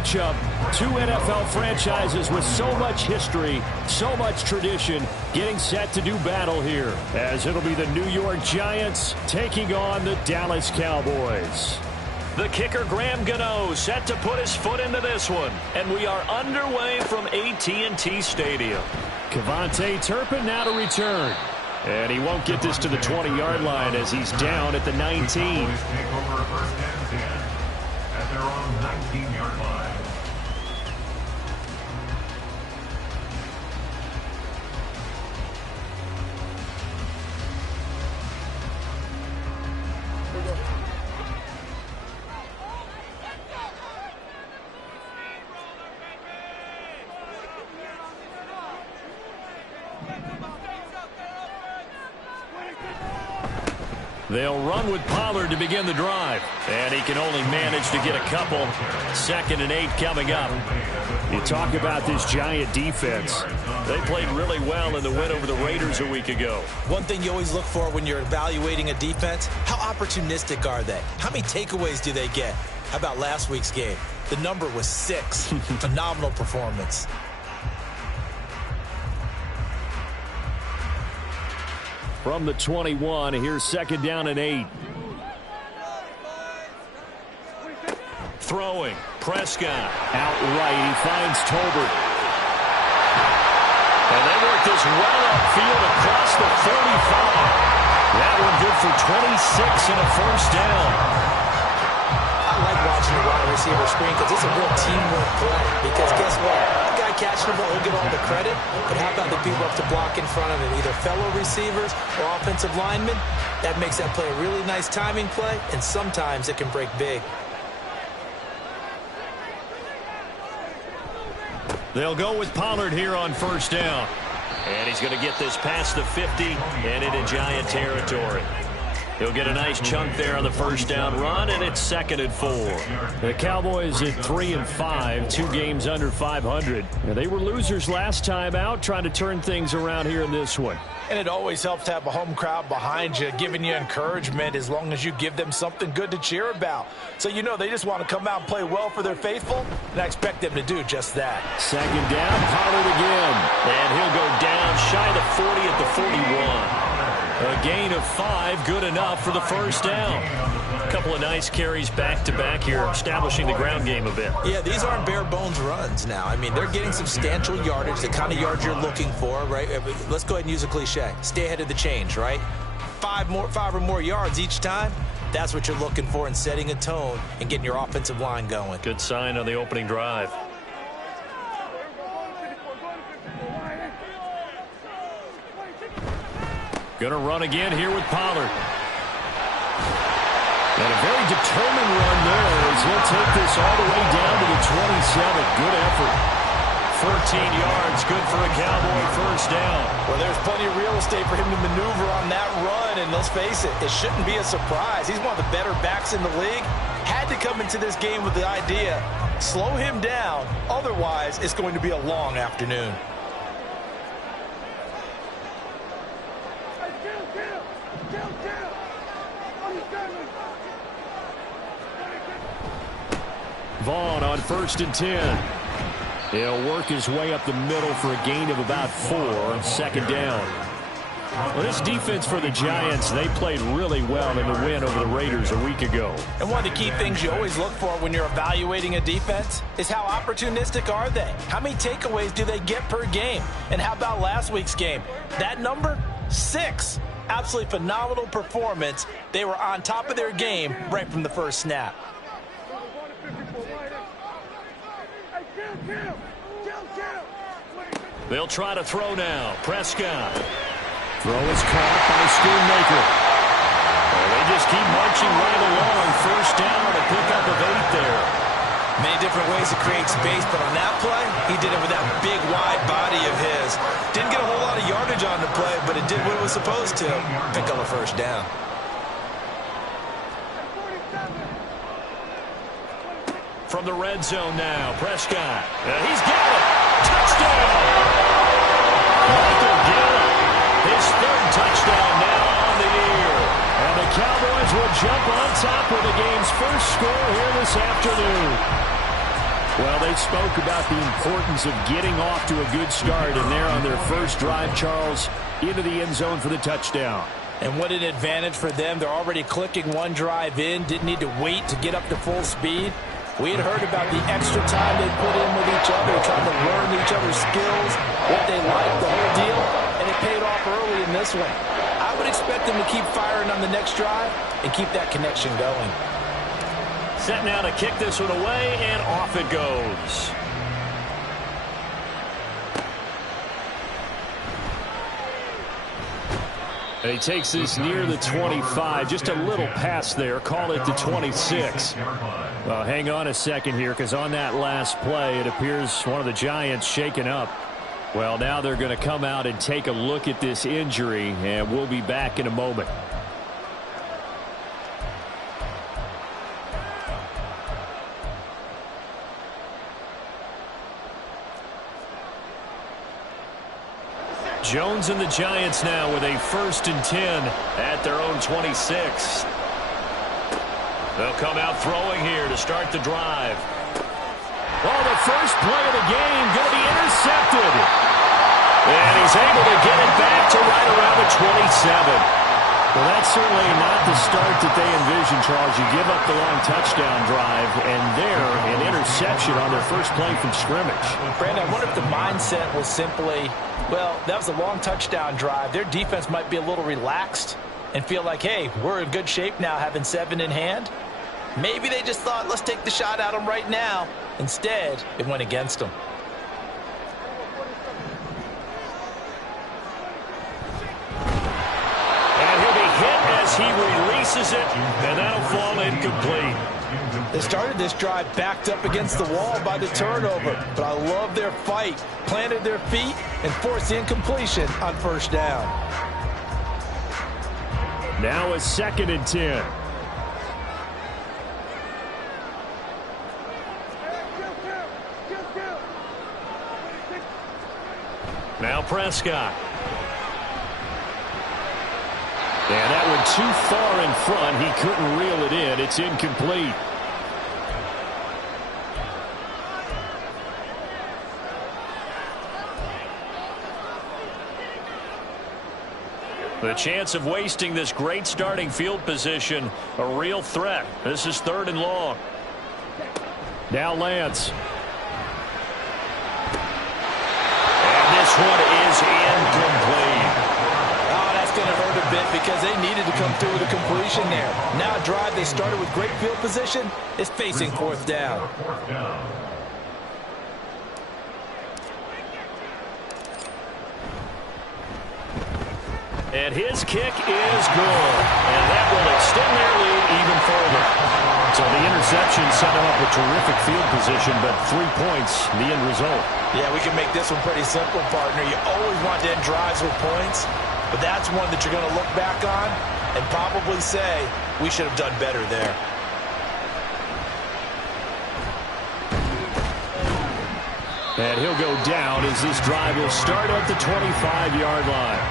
matchup. Two NFL franchises with so much history, so much tradition, getting set to do battle here, as it'll be the New York Giants taking on the Dallas Cowboys. The kicker, Graham Gano, set to put his foot into this one. And we are underway from AT&T Stadium. Kevontae Turpin now to return. And he won't get this to the 20-yard line as he's down at the 19. Take over first and 10 at their own 19-yard line. They'll run with Pollard to begin the drive. And he can only manage to get a couple. 2nd and 8 coming up. You talk about this Giant defense. They played really well in the win over the Raiders a week ago. One thing you always look for when you're evaluating a defense, how opportunistic are they? How many takeaways do they get? How about last week's game? The number was 6. Phenomenal performance. From the 21, here's 2nd down and 8. Throwing. Prescott. Outright, he finds Tolbert. And they work this well upfield across the 35. That one good for 26 and a first down. I like watching the wide receiver screen because it's a real teamwork play. Because guess what? The guy catching the ball, he'll get all the credit. But how about the people up to block in front of him? Either fellow receivers or offensive linemen. That makes that play a really nice timing play. And sometimes it can break big. They'll go with Pollard here on first down. And he's going to get this past the 50 and into Giant territory. He'll get a nice chunk there on the first down run, and it's 2nd and 4. The Cowboys at 3-5, 2 games under 500. And they were losers last time out, trying to turn things around here in this one. And it always helps to have a home crowd behind you, giving you encouragement as long as you give them something good to cheer about. So you know they just want to come out and play well for their faithful, and I expect them to do just that. 2nd down, Pollard again. And he'll go down shy of the 40 at the 41. A gain of 5, good enough for the first down. A couple of nice carries back-to-back here, establishing the ground game a bit. Yeah, these aren't bare-bones runs now. I mean, they're getting substantial yardage, the kind of yards you're looking for, right? Let's go ahead and use a cliche. Stay ahead of the change, right? 5 or more yards each time. That's what you're looking for in setting a tone and getting your offensive line going. Good sign on the opening drive. Going to run again here with Pollard. And a very determined run there as he'll take this all the way down to the 27. Good effort. 14 yards, good for a Cowboy first down. Well, there's plenty of real estate for him to maneuver on that run, and let's face it, it shouldn't be a surprise. He's one of the better backs in the league. Had to come into this game with the idea, slow him down, otherwise it's going to be a long afternoon. Vaughn on 1st and 10. He'll work his way up the middle for a gain of about 4. 2nd down. Well, this defense for the Giants, they played really well in the win over the Raiders a week ago. And one of the key things you always look for when you're evaluating a defense is how opportunistic are they? How many takeaways do they get per game? And how about last week's game? That number, 6. Absolutely phenomenal performance. They were on top of their game right from the first snap. They'll try to throw now. Prescott. Throw is caught by Schoonmaker. Well, they just keep marching right along. First down, a pickup of 8 there. Many different ways to create space, but on that play, he did it with that big, wide body of his. Didn't get a whole lot of yardage on the play, but it did what it was supposed to. Pick up a first down. From the red zone now, Prescott. He's got it. Touchdown! Michael Gallup, his 3rd touchdown now on the year. And the Cowboys will jump on top with the game's first score here this afternoon. Well, they spoke about the importance of getting off to a good start, and they're on their first drive, Charles, into the end zone for the touchdown. And what an advantage for them. They're already clicking one drive in, didn't need to wait to get up to full speed. We had heard about the extra time they put in with each other, trying to learn each other's skills, what they like, the whole deal, and it paid off early in this one. I would expect them to keep firing on the next drive and keep that connection going. Set now to kick this one away, and off it goes. And he takes this near the 25, just a little pass there, call it the 26. Well, hang on a second here, because on that last play, it appears one of the Giants shaken up. Well, now they're going to come out and take a look at this injury, and we'll be back in a moment. Jones and the Giants now with a 1st and 10 at their own 26. They'll come out throwing here to start the drive. Oh, the first play of the game going to be intercepted. And he's able to get it back to right around the 27. Well, that's certainly not the start that they envisioned, Charles. You give up the long touchdown drive, and there, an interception on their first play from scrimmage. Brandon, I wonder if the mindset was simply, well, that was a long touchdown drive. Their defense might be a little relaxed and feel like, hey, we're in good shape now having 7 in hand. Maybe they just thought, let's take the shot at them right now. Instead, it went against them. He releases it, and that'll fall incomplete. They started this drive backed up against the wall by the turnover, but I love their fight. Planted their feet and forced the incompletion on first down. Now a 2nd and 10. Now Prescott. And that one too far in front. He couldn't reel it in. It's incomplete. The chance of wasting this great starting field position, a real threat. This is 3rd and long. Now Lance. And this one is incomplete. Going to hurt a bit because they needed to come through with a completion there. Now a drive they started with great field position is facing 4th down. And his kick is good. And that will extend their lead even further. So the interception set them up a terrific field position, but 3 points, the end result. Yeah, we can make this one pretty simple, partner. You always want to end drives with points. But that's one that you're going to look back on and probably say, we should have done better there. And he'll go down as this drive will start at the 25-yard line.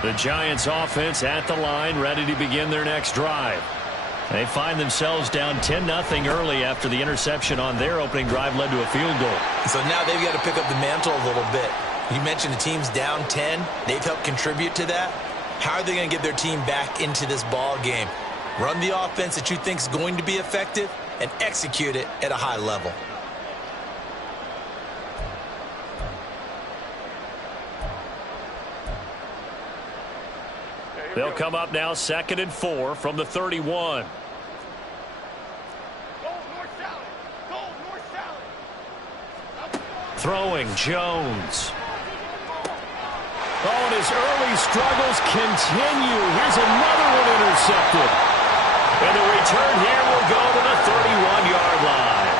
The Giants offense at the line, ready to begin their next drive. They find themselves down 10-0 early after the interception on their opening drive led to a field goal. So now they've got to pick up the mantle a little bit. You mentioned the team's down 10. They've helped contribute to that. How are they going to get their team back into this ball game? Run the offense that you think is going to be effective and execute it at a high level. They'll come up now 2nd and 4 from the 31. Throwing Jones. Oh, and his early struggles continue. Here's another one intercepted. And the return here will go to the 31-yard line.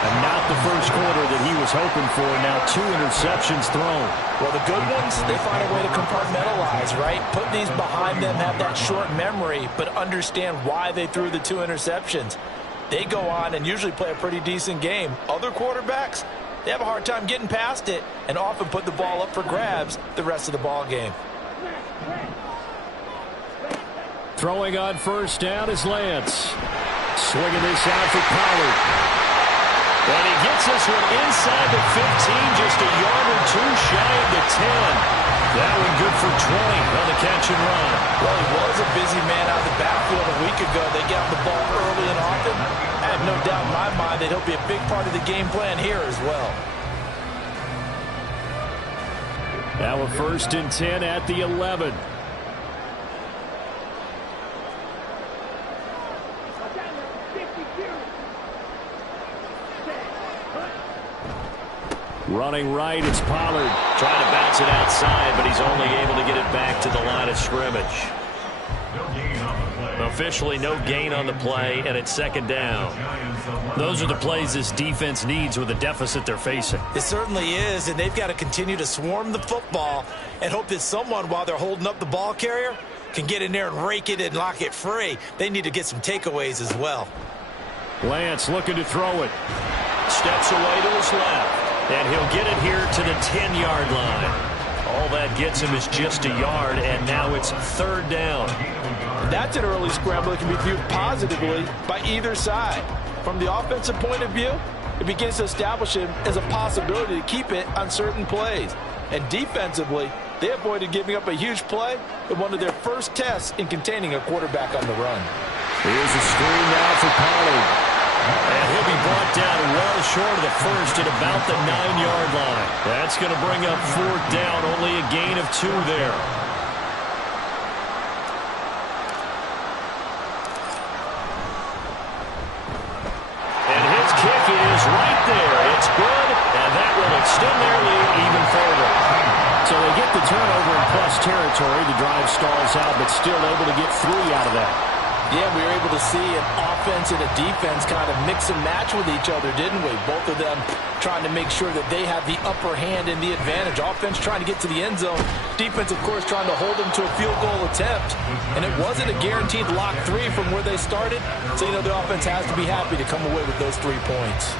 And not the first quarter that he was hoping for. Now 2 interceptions thrown. Well, the good ones, they find a way to compartmentalize, right? Put these behind them, have that short memory, but understand why they threw the 2 interceptions. They go on and usually play a pretty decent game. Other quarterbacks, they have a hard time getting past it and often put the ball up for grabs the rest of the ball game. Throwing on first down is Lance. Swinging this out for Pollard. And he gets this one inside the 15, just a yard or two shy of the 10. That one good for 20 on the catch and run. Well, he was a busy man out of the backfield a week ago. They got him the ball early and often. I have no doubt in my mind that he'll be a big part of the game plan here as well. Now a 1st and 10 at the 11. Running right, it's Pollard. Trying to bounce it outside, but he's only able to get it back to the line of scrimmage. Officially no gain on the play, and it's 2nd down. Those are the plays this defense needs with the deficit they're facing. It certainly is, and they've got to continue to swarm the football and hope that someone, while they're holding up the ball carrier, can get in there and rake it and lock it free. They need to get some takeaways as well. Lance looking to throw it. Steps away to his left. And he'll get it here to the 10-yard line. All that gets him is just a yard, and now it's 3rd down. That's an early scramble that can be viewed positively by either side. From the offensive point of view, it begins to establish him as a possibility to keep it on certain plays. And defensively, they avoided giving up a huge play in one of their first tests in containing a quarterback on the run. Here's a screen now for Pollard. And he'll be brought down well short of the 1st at about the 9-yard line. That's going to bring up 4th down, only a gain of 2 there. And his kick is right there. It's good, and that will extend their lead even further. So they get the turnover in plus territory. The drive stalls out, but still able to get 3 out of that. Yeah, we were able to see an offense and a defense kind of mix and match with each other, didn't we? Both of them trying to make sure that they have the upper hand and the advantage. Offense trying to get to the end zone. Defense, of course, trying to hold them to a field goal attempt. And it wasn't a guaranteed lock 3 from where they started. So, you know, the offense has to be happy to come away with those 3 points.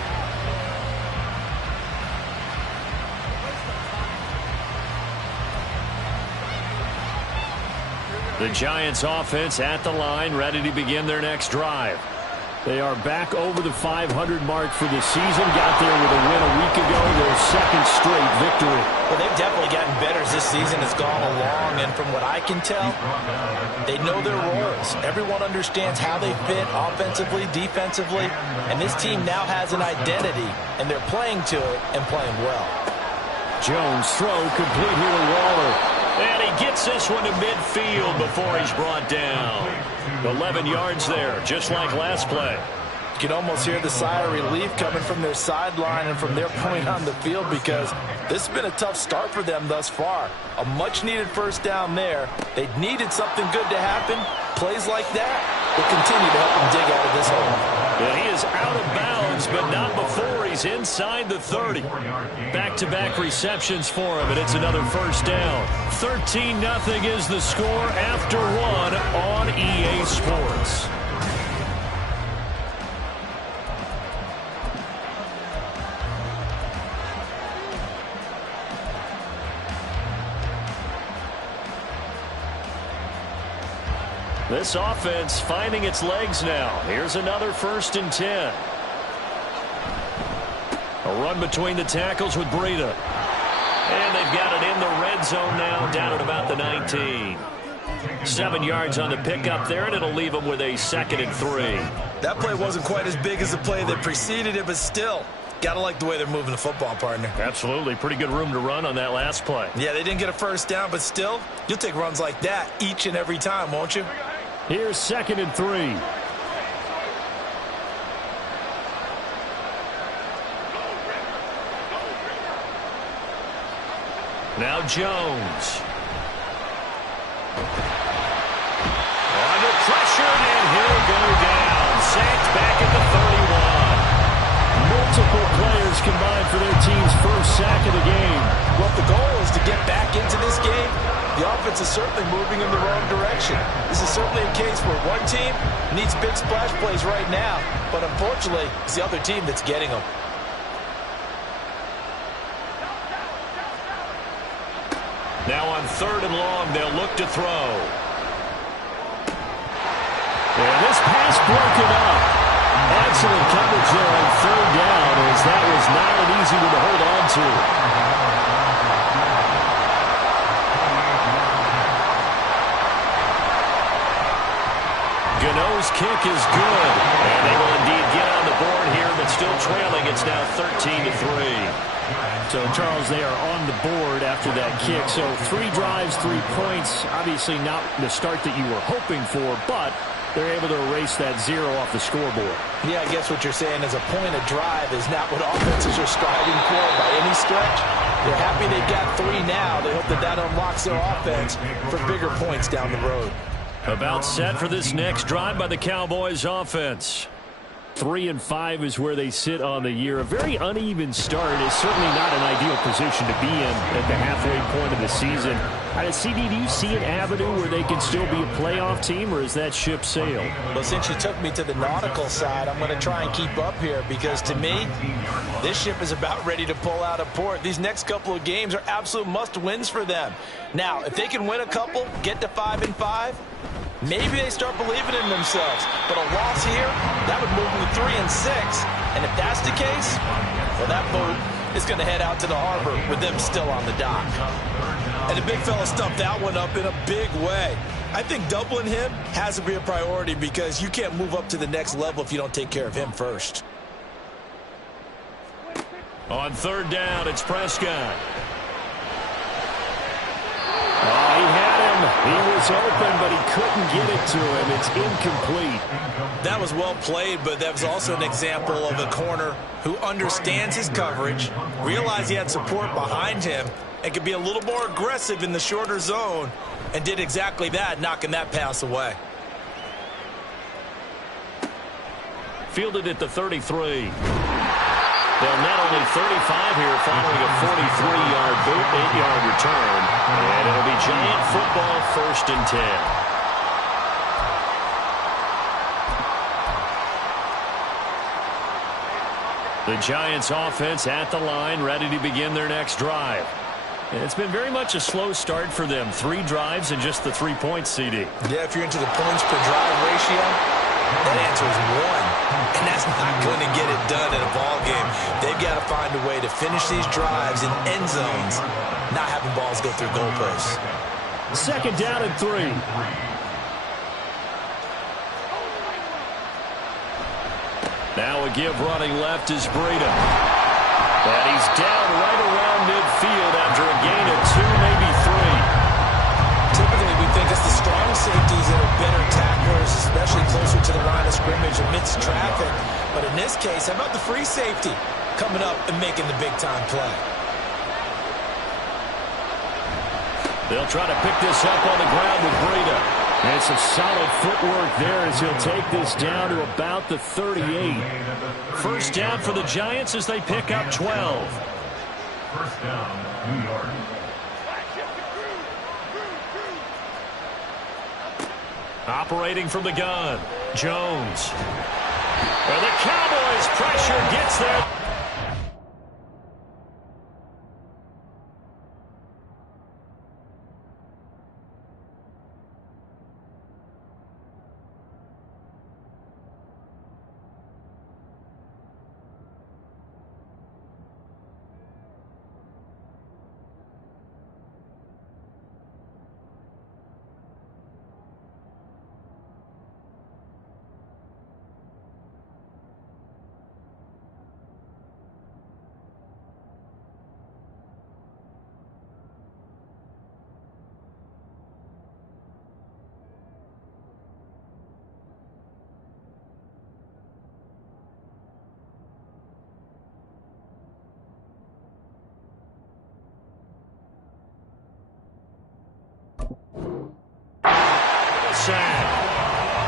The Giants offense at the line, ready to begin their next drive. They are back over the 500 mark for the season. Got there with a win a week ago, their 2nd straight victory. Well, they've definitely gotten better as this season has gone along, and from what I can tell, they know their roles. Everyone understands how they fit offensively, defensively, and this team now has an identity, and they're playing to it and playing well. Jones throw complete here to Waller. And he gets this one to midfield before he's brought down. 11 yards there, just like last play. You can almost hear the sigh of relief coming from their sideline and from their point on the field, because this has been a tough start for them thus far. A much-needed 1st down there. They needed something good to happen. Plays like that will continue to help them dig out of this hole. And he is out of bounds, but not before he's inside the 30. Back-to-back receptions for him, and it's another 1st down. 13-0 is the score after 1 on EA Sports. This offense finding its legs now. Here's another 1st and 10. A run between the tackles with Breida. And they've got it in the red zone now, down at about the 19. 7 yards on the pickup there, and it'll leave them with a 2nd and 3. That play wasn't quite as big as the play that preceded it, but still, got to like the way they're moving the football, partner. Absolutely. Pretty good room to run on that last play. Yeah, they didn't get a 1st down, but still, you'll take runs like that each and every time, won't you? Here's 2nd and 3. Now Jones. Under pressure, and he'll go down. Sacked back at the 31. Multiple players combined for their team's 1st sack of the game. Well, if the goal is to get back into this game, the offense is certainly moving in the wrong direction. This is certainly a case where one team needs big splash plays right now, but unfortunately, it's the other team that's getting them. Now on 3rd and long, they'll look to throw. And this pass broken up. Excellent coverage there on third down, as that was not an easy one to hold on to. Gano's kick is good. And they will indeed get on the board here, but still trailing. It's now 13-3. So, Charles, they are on the board after that kick. So 3 drives, 3 points. Obviously not the start that you were hoping for, but they're able to erase that 0 off the scoreboard. Yeah, I guess what you're saying is a point of drive is not what offenses are striving for by any stretch. They're happy they've got 3 now. They hope that that unlocks their offense for bigger points down the road. About set for this next drive by the Cowboys offense. 3-5 is where they sit on the year. A very uneven start is certainly not an ideal position to be in at the halfway point of the season. CD, do you see an avenue where they can still be a playoff team, or is that ship sailed? Well, since you took me to the nautical side, I'm going to try and keep up here, because to me, this ship is about ready to pull out of port. These next couple of games are absolute must-wins for them. Now, if they can win a couple, get to 5-5, maybe they start believing in themselves. But a loss here, that would move them to 3-6. And if that's the case, well, that boat is going to head out to the harbor with them still on the dock. And the big fella stumped that one up in a big way. I think doubling him has to be a priority, because you can't move up to the next level if you don't take care of him first. On third down, it's Prescott. Oh, he had him. He was open, but he couldn't get it to him. It's incomplete. That was well played, but that was also an example of a corner who understands his coverage, realized he had support behind him, and could be a little more aggressive in the shorter zone, and did exactly that, knocking that pass away. Fielded at the 33. They'll net only 35 here following a 43-yard boot, 8-yard return. And it'll be Giant football, 1st and 10. The Giants offense at the line, ready to begin their next drive. And it's been very much a slow start for them. 3 drives and just the 3 points, CD. Yeah, if you're into the points per drive ratio, that answer is 1. And that's not going to get it done in a ball game. They've got to find a way to finish these drives in end zones, not having balls go through goalposts. 2nd down and 3. Now a give running left is Breida. And he's down right around midfield after a gain of 2, maybe 3. Typically, we think it's the strong safeties that are better tacklers, especially closer to the line of scrimmage amidst traffic. But in this case, how about the free safety coming up and making the big-time play? They'll try to pick this up on the ground with Breida. And some solid footwork there as he'll take this down to about the 38. 1st down for the Giants as they pick up 12. 1st down, New York. Operating from the gun, Jones. And the Cowboys pressure gets there.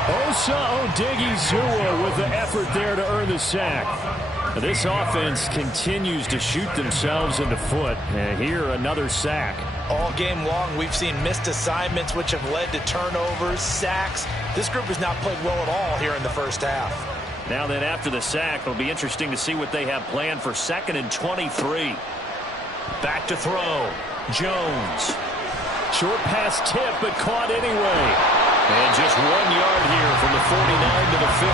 Osa Odigizua with the effort there to earn the sack. This offense continues to shoot themselves in the foot. And here, another sack. All game long, we've seen missed assignments, which have led to turnovers, sacks. This group has not played well at all here in the first half. Now then, after the sack, it'll be interesting to see what they have planned for 2nd and 23. Back to throw. Jones. Short pass tip, but caught anyway. And just 1 yard here from the 49 to the 50.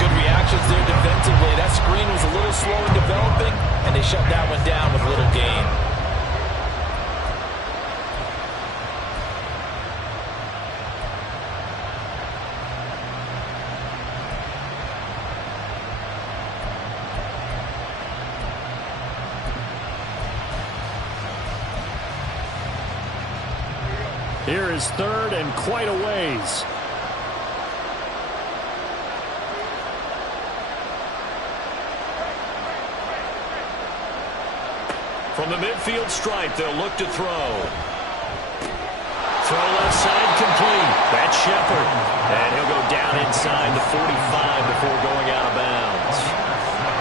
Good reactions there defensively. That screen was a little slow in developing, and they shut that one down with little gain. Here is third and quite a ways. From the midfield stripe, they'll look to throw. Throw left side complete. That's Shepard. And he'll go down inside the 45 before going out of bounds.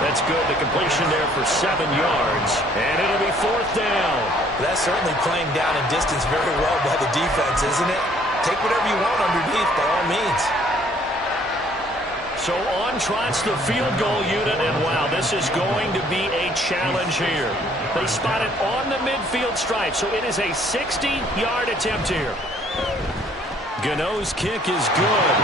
That's good. The completion there for 7 yards. And it'll be fourth down. That's certainly playing down in distance very well by the defense, isn't it? Take whatever you want underneath, by all means. So on trots the field goal unit, and wow, this is going to be a challenge here. They spot it on the midfield stripe, so it is a 60-yard attempt here. Gano's kick is good.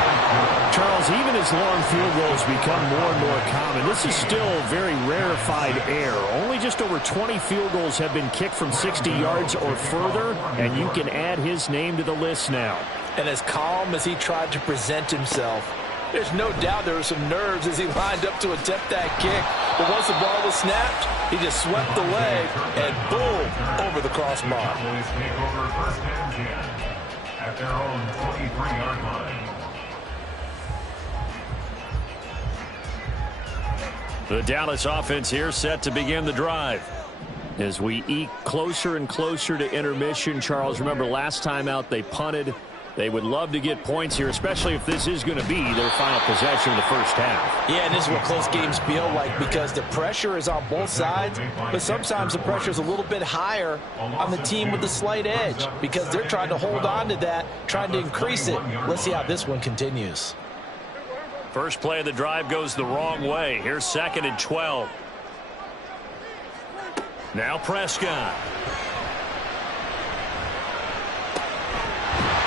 Charles, even as long field goals become more and more common, this is still very rarefied air. Only just over 20 field goals have been kicked from 60 yards or further, and you can add his name to the list now. And as calm as he tried to present himself, there's no doubt there were some nerves as he lined up to attempt that kick. But once the ball was snapped, he just swept away and boom, over the crossbar. Cowboys take over first and 10 at their own 23-yard line. The Dallas offense here set to begin the drive. As we eke closer and closer to intermission, Charles, remember last time out they punted. They would love to get points here, especially if this is going to be their final possession of the first half. Yeah, and this is what close games feel like because the pressure is on both sides, but sometimes the pressure is a little bit higher on the team with the slight edge because they're trying to hold on to that, trying to increase it. Let's see how this one continues. First play of the drive goes the wrong way. Here's 2nd and 12. Now Prescott.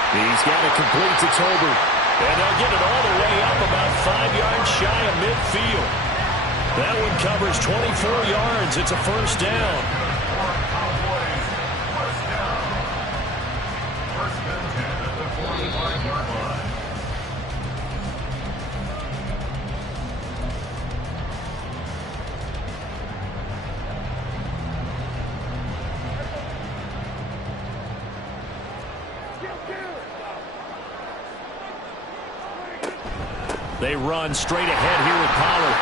He's got it complete to Tolbert. And they'll get it all the way up about 5 yards shy of midfield. That one covers 24 yards. It's a first down. First and 10 at the 45-yard line. They run straight ahead here with Pollard.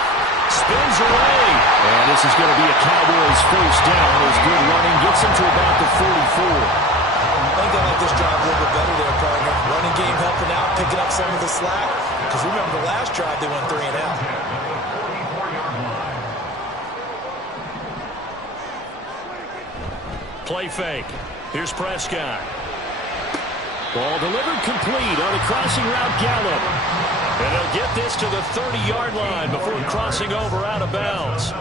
Spins away. And this is going to be a Cowboys first down as good running gets him to about the 44. I think I like this drive a little bit better there, partner. Running game helping out, picking up some of the slack. Because remember the last drive they went 3 and out. Play fake. Here's Prescott. Ball delivered complete on a crossing route Gallup. And they'll get this to the 30-yard line before crossing over out of bounds.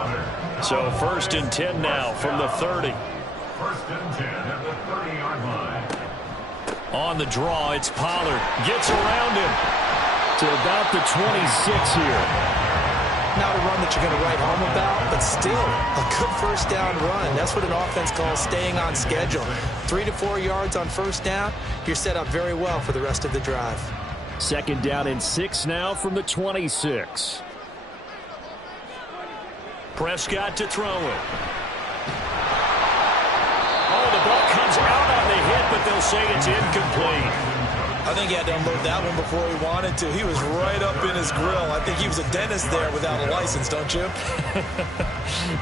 So first and 10 now from the 30. First and 10 at the 30-yard line. On the draw, it's Pollard. Gets around him to about the 26 here. Not a run that you're going to write home about, but still a good first down run. That's what an offense calls staying on schedule. 3 to 4 yards on first down, you're set up very well for the rest of the drive. 2nd down and 6 now from the 26. Prescott to throw it. Oh, the ball comes out on the hit, but they'll say it's incomplete. I think he had to unload that one before he wanted to. He was right up in his grill. I think he was a dentist there without a license, don't you?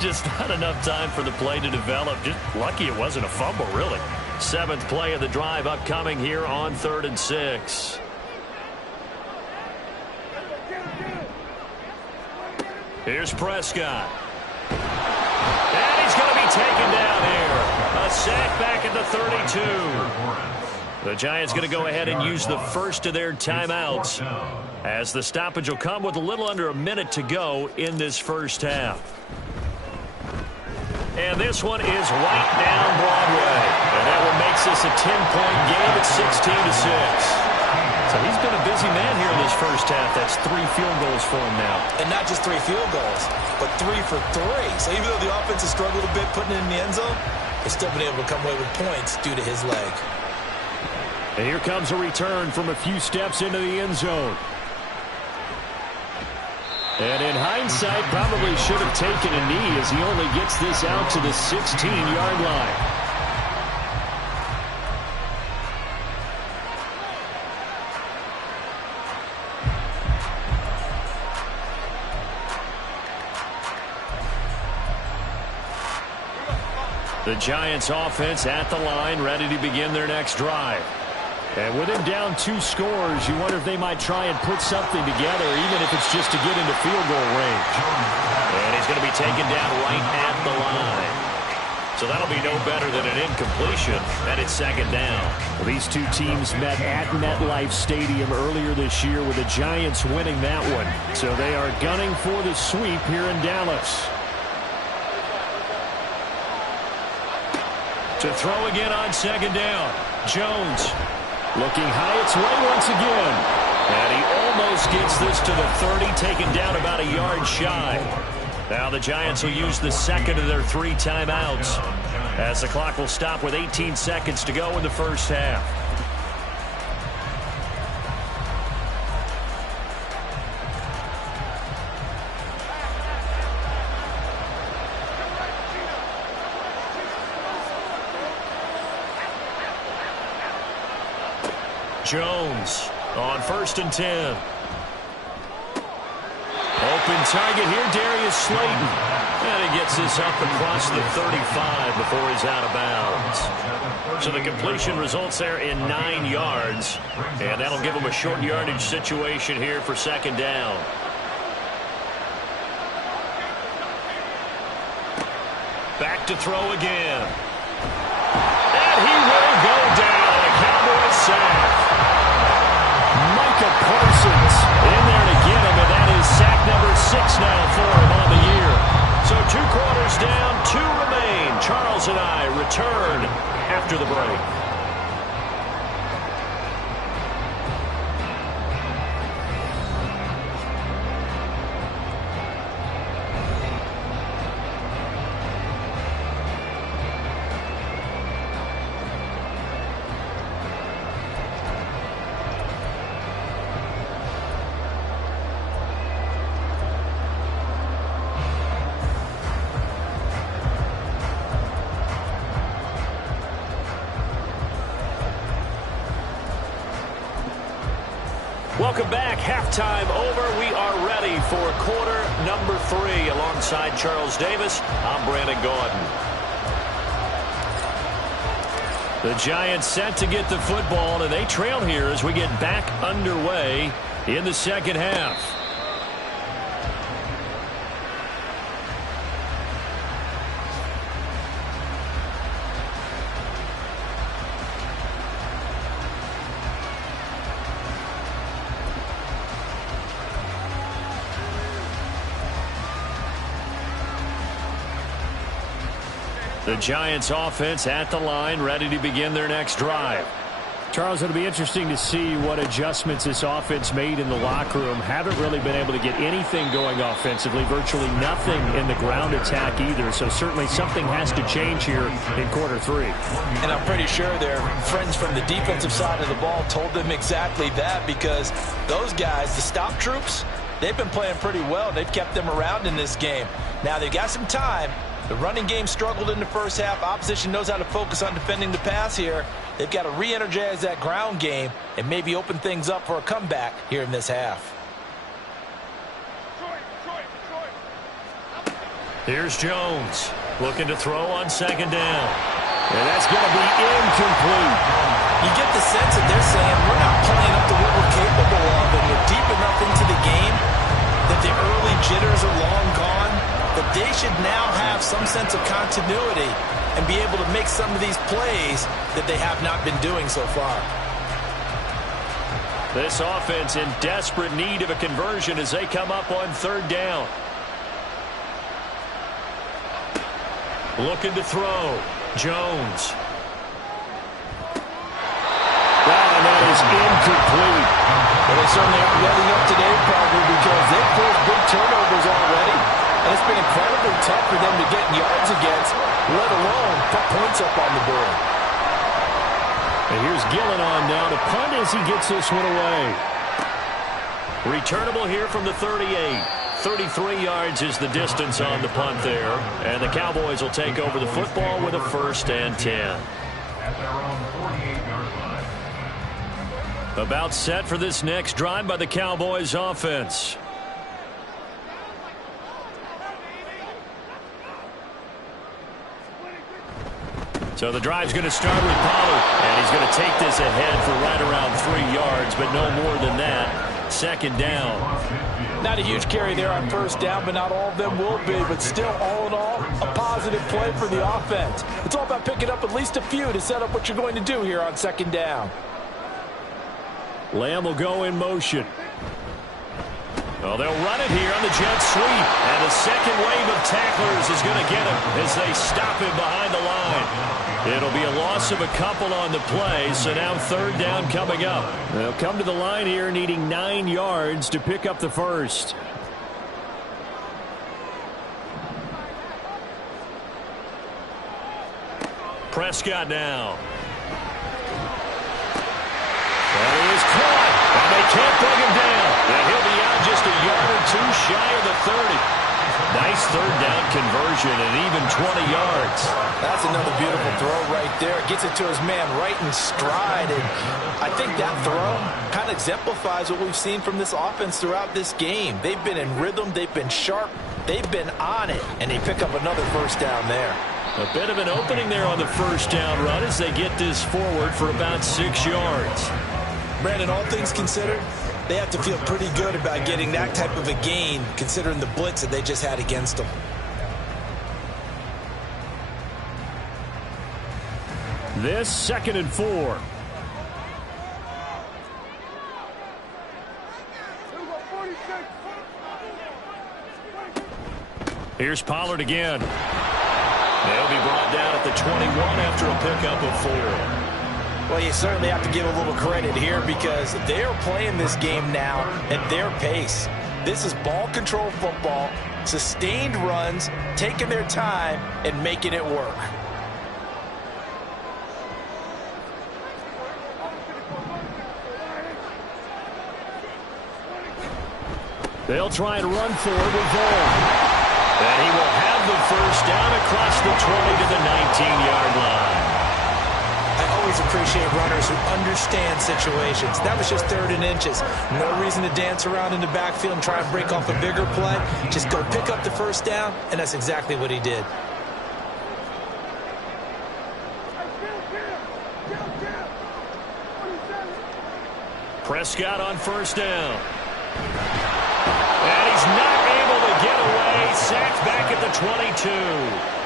Just not enough time for the play to develop. Just lucky it wasn't a fumble, really. 7th play of the drive upcoming here on 3rd and 6. Here's Prescott. And he's going to be taken down here. A sack back at the 32. The Giants going to go ahead and use the first of their timeouts as the stoppage will come with a little under a minute to go in this first half. And this one is right down Broadway. And that one makes this a 10-point game at 16-6. So he's been a busy man here in this first half. That's 3 field goals for him now. And not just 3 field goals, but 3 for 3. So even though the offense has struggled a bit putting it in the end zone, they've still been able to come away with points due to his leg. And here comes a return from a few steps into the end zone. And in hindsight, probably should have taken a knee as he only gets this out to the 16-yard line. The Giants offense at the line, ready to begin their next drive. And with him down 2 scores, you wonder if they might try and put something together, even if it's just to get into field goal range. And he's going to be taken down right at the line. So that'll be no better than an incompletion, and it's 2nd down. Well, these two teams met at MetLife Stadium earlier this year with the Giants winning that one. So they are gunning for the sweep here in Dallas. To throw again on 2nd down. Jones looking high its way once again. And he almost gets this to the 30, taken down about a yard shy. Now the Giants will use the 2nd of their 3 timeouts as the clock will stop with 18 seconds to go in the first half. Jones on 1st and 10. Open target here, Darius Slayton. And he gets this up across the 35 before he's out of bounds. So the completion results there in 9 yards. And that'll give him a short yardage situation here for 2nd down. Back to throw again. And he will go down. A Cowboys sack. Micah Parsons in there to get him, and that is sack number 6 now for him on the year. So 2 quarters down, 2 remain. Charles and I return after the break. Welcome back. Halftime over. We are ready for quarter number 3. Alongside Charles Davis, I'm Brandon Gaudin. The Giants set to get the football, and they trail here as we get back underway in the 2nd half. The Giants offense at the line, ready to begin their next drive. Charles, it'll be interesting to see what adjustments this offense made in the locker room. Haven't really been able to get anything going offensively, virtually nothing in the ground attack either. So certainly something has to change here in quarter 3. And I'm pretty sure their friends from the defensive side of the ball told them exactly that, because those guys, the stop troops, they've been playing pretty well. They've kept them around in this game. Now they've got some time. The running game struggled in the first half. Opposition knows how to focus on defending the pass here. They've got to re-energize that ground game and maybe open things up for a comeback here in this half. Here's Jones looking to throw on 2nd down. And that's going to be incomplete. You get the sense that they're saying we're not playing up to what we're capable of, and we're deep enough into the game that the early jitters are long gone, that they should now have some sense of continuity and be able to make some of these plays that they have not been doing so far. This offense in desperate need of a conversion as they come up on 3rd down. Looking to throw. Jones. And that is incomplete. Well, they certainly aren't letting up today, probably because they've forced big turnovers already. And it's been incredibly tough for them to get yards against, let alone put points up on the board. And here's Gillen on now to punt as he gets this one away. Returnable here from the 38. 33 yards is the distance on the punt there. And the Cowboys will take over the football with a 1st and 10. At their own 48-yard line. About set for this next drive by the Cowboys offense. So the drive's going to start with Pollard, and he's going to take this ahead for right around 3 yards, but no more than that. 2nd down. Not a huge carry there on 1st down, but not all of them will be. But still, all in all, a positive play for the offense. It's all about picking up at least a few to set up what you're going to do here on 2nd down. Lamb will go in motion. Well, they'll run it here on the jet sweep. And the second wave of tacklers is going to get him as they stop him behind the line. It'll be a loss of a couple on the play, so now 3rd down coming up. They'll come to the line here needing 9 yards to pick up the 1st. Prescott now. That is caught, and they can't bring him down. And he'll be out just a yard or 2 shy of the 30. Nice 3rd down conversion and even 20 yards. That's another beautiful throw right there. Gets it to his man right in stride. And I think that throw kind of exemplifies what we've seen from this offense throughout this game. They've been in rhythm. They've been sharp. They've been on it. And they pick up another 1st down there. A bit of an opening there on the 1st down run as they get this forward for about 6 yards. Brandon, all things considered, they have to feel pretty good about getting that type of a gain, considering the blitz that they just had against them. This 2nd and 4. Here's Pollard again. They'll be brought down at the 21 after a pickup of 4. Well, you certainly have to give a little credit here because they're playing this game now at their pace. This is ball control football, sustained runs, taking their time, and making it work. They'll try and run forward with Vaughn. And he will have the 1st down across the 20 to the 19-yard line. I always appreciate runners who understand situations. That was just 3rd and inches. No reason to dance around in the backfield and try and break off a bigger play. Just go pick up the 1st down, and that's exactly what he did. Prescott on 1st down. And he's not able to get away. Sacked back at the 22.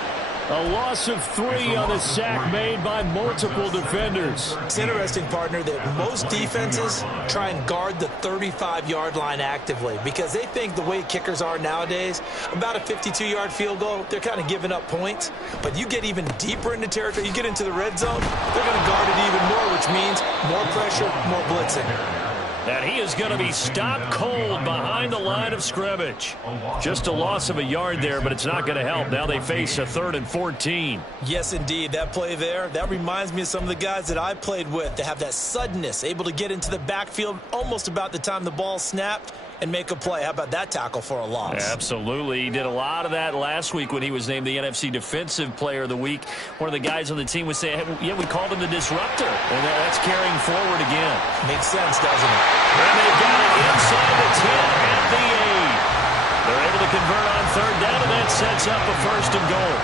A loss of 3 on a sack made by multiple defenders. It's interesting, partner, that most defenses try and guard the 35-yard line actively because they think the way kickers are nowadays, about a 52-yard field goal, they're kind of giving up points. But you get even deeper into territory, you get into the red zone, they're going to guard it even more, which means more pressure, more blitzing. And he is going to be stopped cold behind the line of scrimmage. Just a loss of a yard there, but it's not going to help. Now they face a 3rd and 14. Yes, indeed. That play there, that reminds me of some of the guys that I played with. They have that suddenness, able to get into the backfield almost about the time the ball snapped and make a play. How about that tackle for a loss? Absolutely. He did a lot of that last week when he was named the NFC Defensive Player of the Week. One of the guys on the team was saying, hey, yeah, we called him the disruptor. And that's carrying forward again. Makes sense, doesn't it? And they've got it inside the 10 at the 8. They're able to convert on 3rd down, and that sets up a 1st and goal.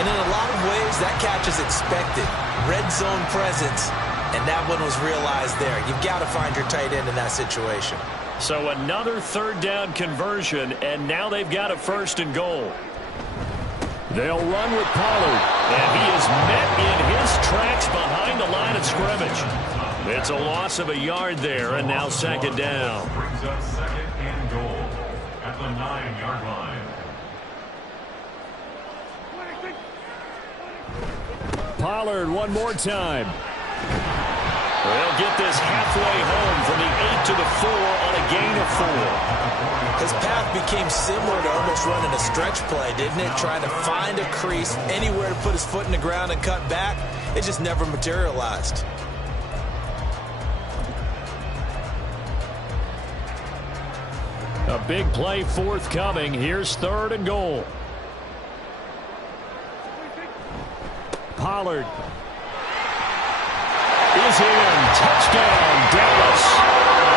And in a lot of ways, that catch is expected. Red zone presence, and that one was realized there. You've got to find your tight end in that situation. So another 3rd down conversion, and now they've got a 1st and goal. They'll run with Pollard, and he is met in his tracks behind the line of scrimmage. It's a loss of a yard there, and now 2nd down. Brings up 2nd and goal at the 9-yard line. Pollard one more time. They'll get this halfway home from the 8 to the 4 on a gain of 4. His path became similar to almost running a stretch play, didn't it? Trying to find a crease, anywhere to put his foot in the ground and cut back. It just never materialized. A big play forthcoming. Here's 3rd and goal. Pollard is in. Touchdown, Dallas.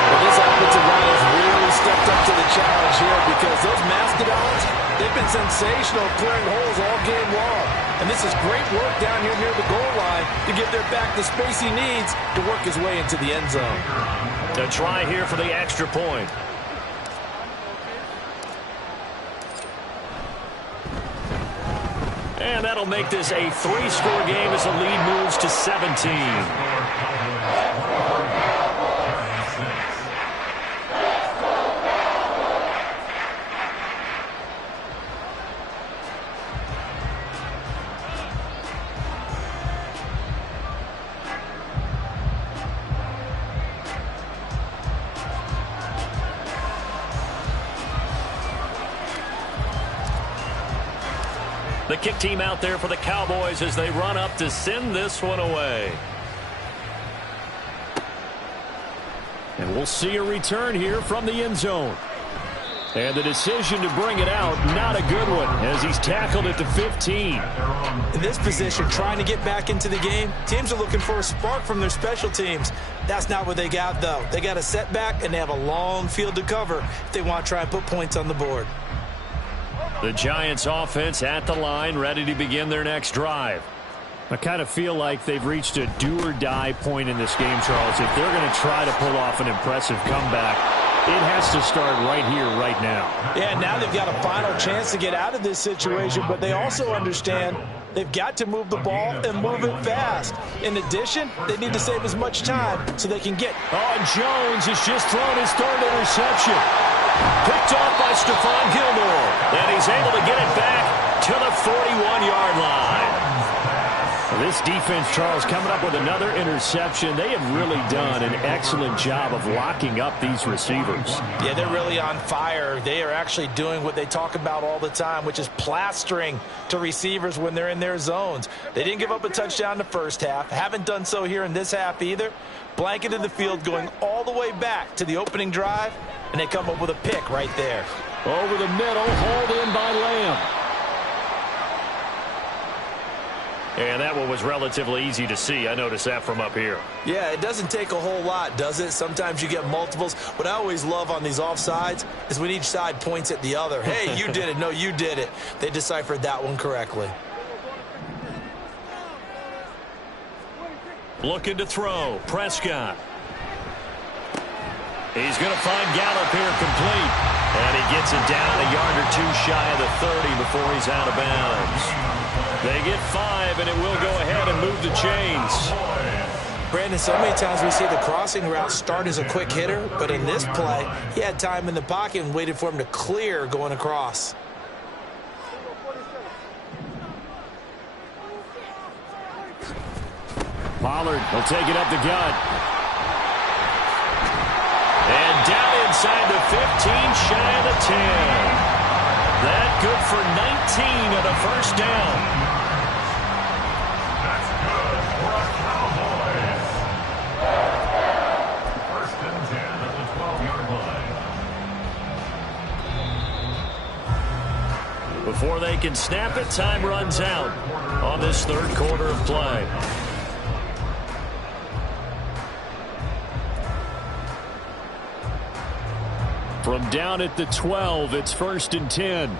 Well, this offensive line has really stepped up to the challenge here because those mastodons, they've been sensational clearing holes all game long. And this is great work down here near the goal line to give their back the space he needs to work his way into the end zone. A try here for the extra point. And that'll make this a 3-score game as the lead moves to 17. The kick team out there for the Cowboys as they run up to send this one away. And we'll see a return here from the end zone. And the decision to bring it out, not a good one, as he's tackled at the 15. In this position, trying to get back into the game, teams are looking for a spark from their special teams. That's not what they got, though. They got a setback, and they have a long field to cover if they want to try and put points on the board. The Giants offense at the line, ready to begin their next drive. I kind of feel like they've reached a do-or-die point in this game, Charles. If they're going to try to pull off an impressive comeback, it has to start right here, right now. Yeah, now they've got a final chance to get out of this situation, but they also understand they've got to move the ball and move it fast. In addition, they need to save as much time so they can get... Oh, Jones has just thrown his 3rd interception. Picked off by Stephon Gilmore. And he's able to get it back to the 41-yard line. This defense, Charles, coming up with another interception. They have really done an excellent job of locking up these receivers. Yeah, they're really on fire. They are actually doing what they talk about all the time, which is plastering to receivers when they're in their zones. They didn't give up a touchdown in the first half. Haven't done so here in this half either. Blanketed the field going all the way back to the opening drive, and they come up with a pick right there. Over the middle, hauled in by Lamb. And that one was relatively easy to see. I noticed that from up here. Yeah, it doesn't take a whole lot, does it? Sometimes you get multiples. What I always love on these offsides is when each side points at the other. Hey, you did it. No, you did it. They deciphered that one correctly. Looking to throw. Prescott. He's going to find Gallup here complete. And he gets it down a yard or two shy of the 30 before he's out of bounds. They get 5, and it will go ahead and move the chains. Brandon, so many times we see the crossing route start as a quick hitter, but in this play, he had time in the pocket and waited for him to clear going across. Pollard will take it up the gut. And down inside the 15, shy of the 10. That good for 19 of the first down. That's good for a Cowboys. 1st and 10 at the 12-yard line. Before they can snap it, time runs out on this 3rd quarter of play. From down at the 12, it's 1st and 10.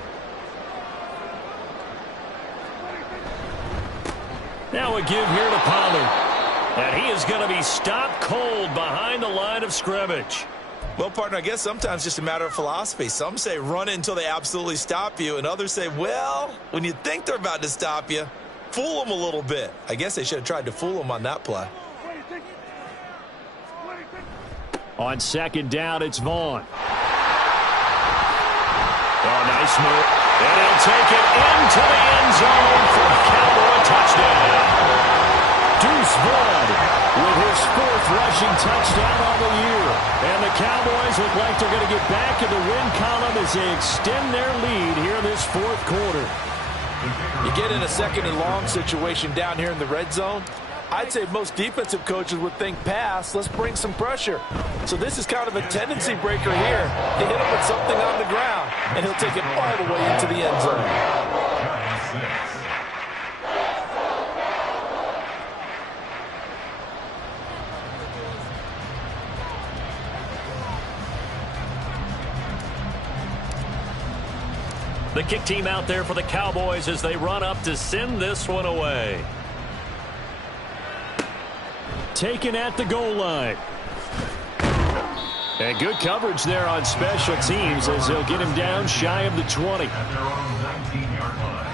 Now a give here to Pollard. And he is going to be stopped cold behind the line of scrimmage. Well, partner, I guess sometimes it's just a matter of philosophy. Some say run until they absolutely stop you, and others say, well, when you think they're about to stop you, fool them a little bit. I guess they should have tried to fool them on that play. On 2nd down, it's Vaughn. Oh, nice move. And he'll take it into the end zone for a Cowboy touchdown. Deuce Vaughn with his his 4th rushing touchdown on the year. And the Cowboys look like they're going to get back in the win column as they extend their lead here in this 4th quarter. You get in a 2nd and long situation down here in the red zone. I'd say most defensive coaches would think pass, let's bring some pressure. So this is kind of a tendency breaker here. They hit him with something on the ground, and he'll take it all the way into the end zone. The kick team out there for the Cowboys as they run up to send this one away. Taken at the goal line. And good coverage there on special teams as they'll get him down shy of the 20. At their own 19-yard line.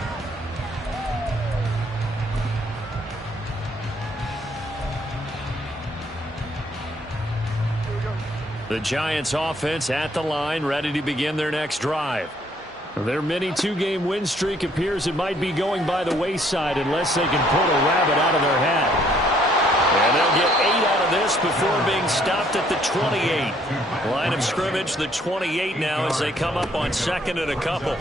The Giants offense at the line, ready to begin their next drive. Their mini 2-game win streak appears it might be going by the wayside unless they can pull a rabbit out of their hat. And they'll get 8 out of this before being stopped at the 28. Line of scrimmage, the 28 now as they come up on 2nd and a couple.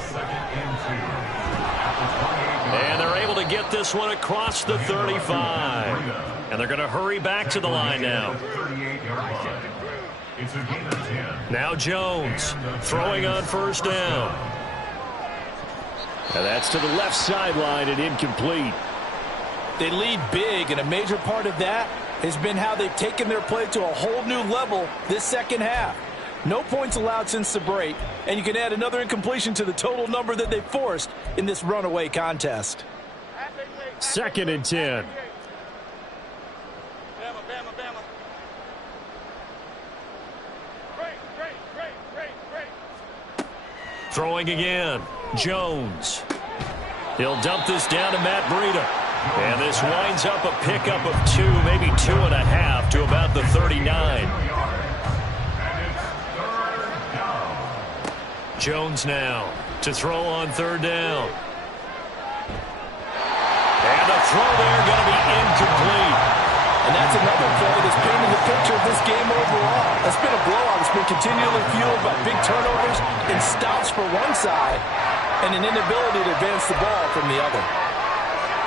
And they're able to get this one across the 35. And they're going to hurry back to the line now. Now Jones throwing on 1st down. And that's to the left sideline and incomplete. They lead big, and a major part of that has been how they've taken their play to a whole new level this 2nd half. No points allowed since the break, and you can add another incompletion to the total number that they forced in this runaway contest. 2nd and 10. Throwing again. Jones. He'll dump this down to Matt Breida. And this winds up a pickup of 2, maybe 2.5 to about the 39. Jones now to throw on 3rd down. And the throw there going to be incomplete. And that's another play that's painted the picture of this game overall. It's been a blowout. It's been continually fueled by big turnovers and stops for one side and an inability to advance the ball from the other.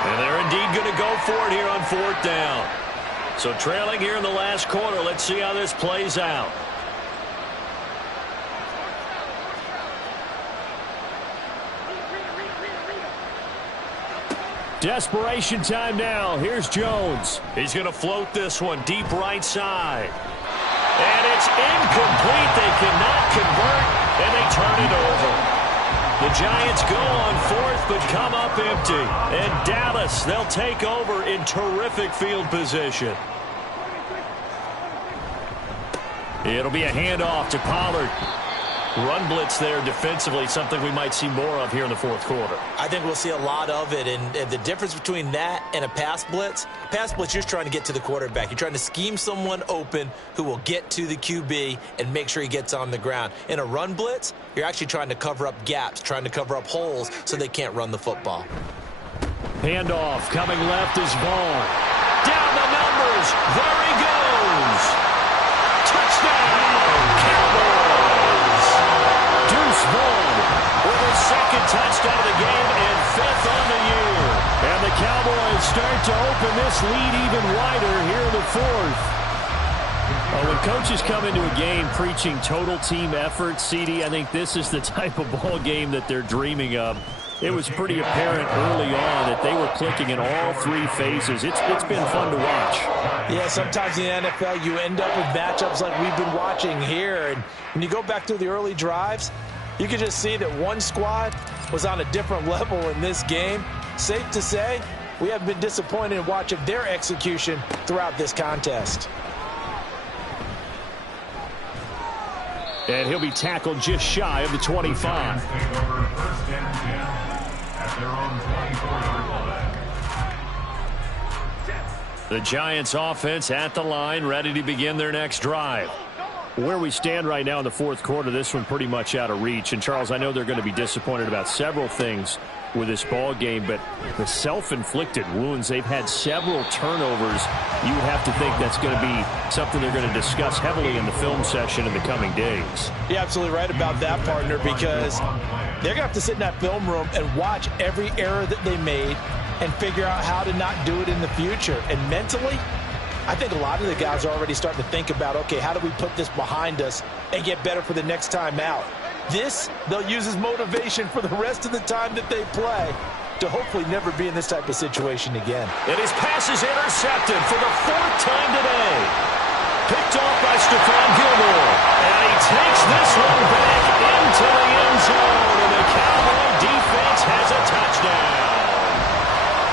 And they're indeed going to go for it here on 4th down. So trailing here in the last quarter, let's see how this plays out. Desperation time now. Here's Jones. He's going to float this one deep right side. And it's incomplete. They cannot convert, and they turn it over. The Giants go on 4th, but come up empty. And Dallas, they'll take over in terrific field position. It'll be a handoff to Pollard. Run blitz there defensively, something we might see more of here in the 4th quarter. I think we'll see a lot of it, and the difference between that and a pass blitz, you're just trying to get to the quarterback. You're trying to scheme someone open who will get to the QB and make sure he gets on the ground. In a run blitz, you're actually trying to cover up gaps, trying to cover up holes so they can't run the football. Handoff coming left is Vaughn. Down the numbers. There he goes. Touchdown, Cowboys. Deuce Vaughn with his 2nd touchdown of the game and 5th on the year. And the Cowboys start to open this lead even wider here in the 4th. When coaches come into a game preaching total team effort, CD, I think this is the type of ball game that they're dreaming of. It was pretty apparent early on that they were clicking in all 3 phases. It's been fun to watch. Yeah, sometimes in the NFL you end up with matchups like we've been watching here. And when you go back to the early drives, you can just see that one squad was on a different level in this game. Safe to say, we have been disappointed in watching their execution throughout this contest. And he'll be tackled just shy of the 25. The Giants offense at the line, ready to begin their next drive. Where we stand right now in the fourth quarter, this one pretty much out of reach. And, Charles, I know they're going to be disappointed about several things with this ball game, but the self-inflicted wounds, they've had several turnovers. You would have to think that's going to be something they're going to discuss heavily in the film session in the coming days. You're absolutely right about that, partner, because they're going to have to sit in that film room and watch every error that they made and figure out how to not do it in the future. And mentally, I think a lot of the guys are already starting to think about, okay, how do we put this behind us and get better for the next time out? This, they'll use as motivation for the rest of the time that they play to hopefully never be in this type of situation again. And his pass is intercepted for the fourth time today. Picked off by Stephon Gilmore. And he takes this one back into the end zone. And the Cowboy defense has a touchdown.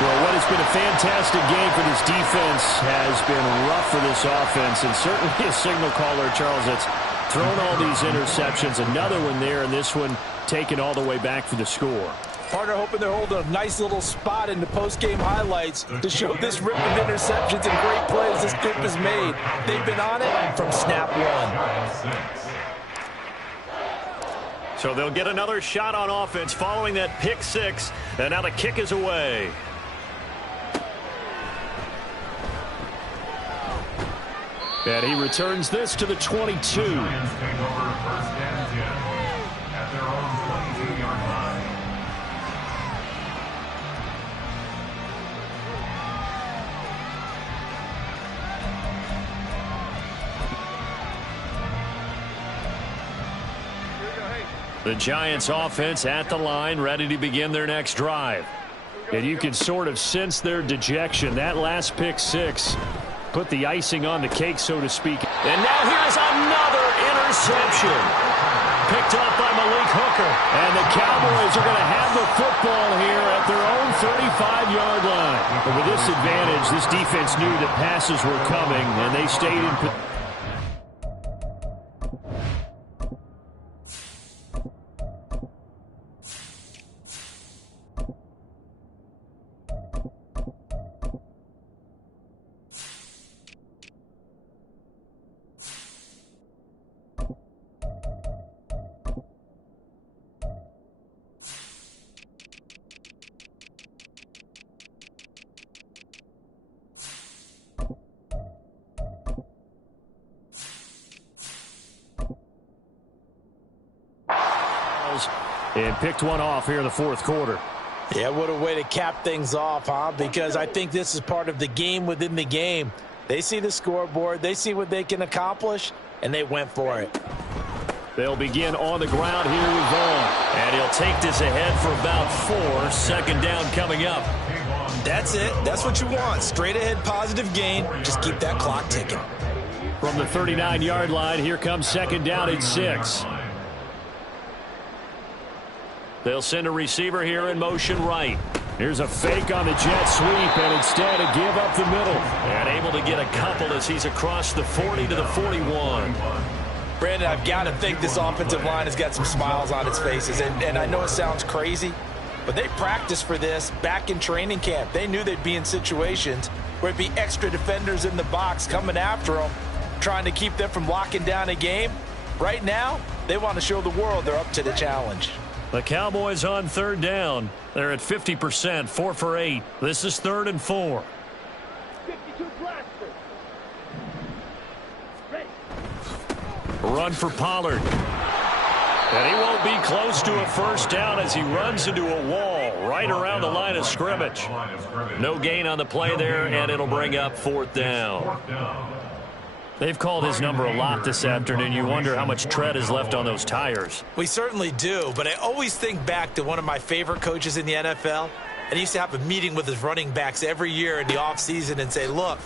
Well, what has been a fantastic game for this defense has been rough for this offense, and certainly a signal caller, Charles, that's thrown all these interceptions. Another one there, and this one taken all the way back for the score. Partner hoping they're holding a nice little spot in the post-game highlights to show this rip of interceptions and great plays this group has made. They've been on it from snap one. So they'll get another shot on offense following that pick six, and now the kick is away. And he returns this to the 22. Giants take over 1st and 10 at their own 22-yard line. The Giants offense at the line, ready to begin their next drive. And you can sort of sense their dejection. That last pick six put the icing on the cake, so to speak. And now here's another interception. Picked up by Malik Hooker. And the Cowboys are going to have the football here at their own 35-yard line. But with this advantage, this defense knew that passes were coming, and they stayed in position. And picked one off here in the fourth quarter. Yeah, what a way to cap things off, huh? Because I think this is part of the game within the game. They see the scoreboard, they see what they can accomplish, and they went for it. They'll begin on the ground here with Vaughn. And he'll take this ahead for about 4. Second down coming up. That's it. That's what you want. Straight ahead positive gain. Just keep that clock ticking. From the 39-yard line, here comes second down at 6. They'll send a receiver here in motion right. Here's a fake on the jet sweep, and instead a give up the middle. And able to get a couple as he's across the 40 to the 41. Brandon, I've got to think this offensive line has got some smiles on its faces. And I know it sounds crazy, but they practiced for this back in training camp. They knew they'd be in situations where it'd be extra defenders in the box coming after them, trying to keep them from locking down a game. Right now, they want to show the world they're up to the challenge. The Cowboys on third down. They're at 50%, 4 for 8. This is 3rd and 4. 52 blaster. Ready. Run for Pollard. And he won't be close to a first down as he runs into a wall right around the line of scrimmage. No gain on the play there, and it'll bring up 4th down. They've called his number a lot this afternoon. You wonder how much tread is left on those tires. We certainly do, but I always think back to one of my favorite coaches in the NFL. And he used to have a meeting with his running backs every year in the offseason and say, look,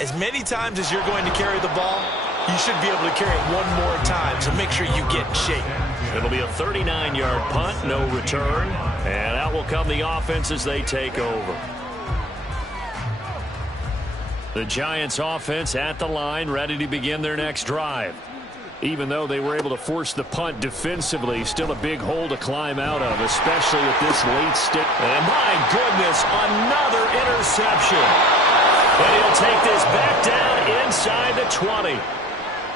as many times as you're going to carry the ball, you should be able to carry it one more time, so make sure you get in shape. It'll be a 39-yard punt, no return. And out will come the offense as they take over. The Giants offense at the line, ready to begin their next drive. Even though they were able to force the punt defensively, still a big hole to climb out of, especially at this late stage. And my goodness, another interception. And he'll take this back down inside the 20.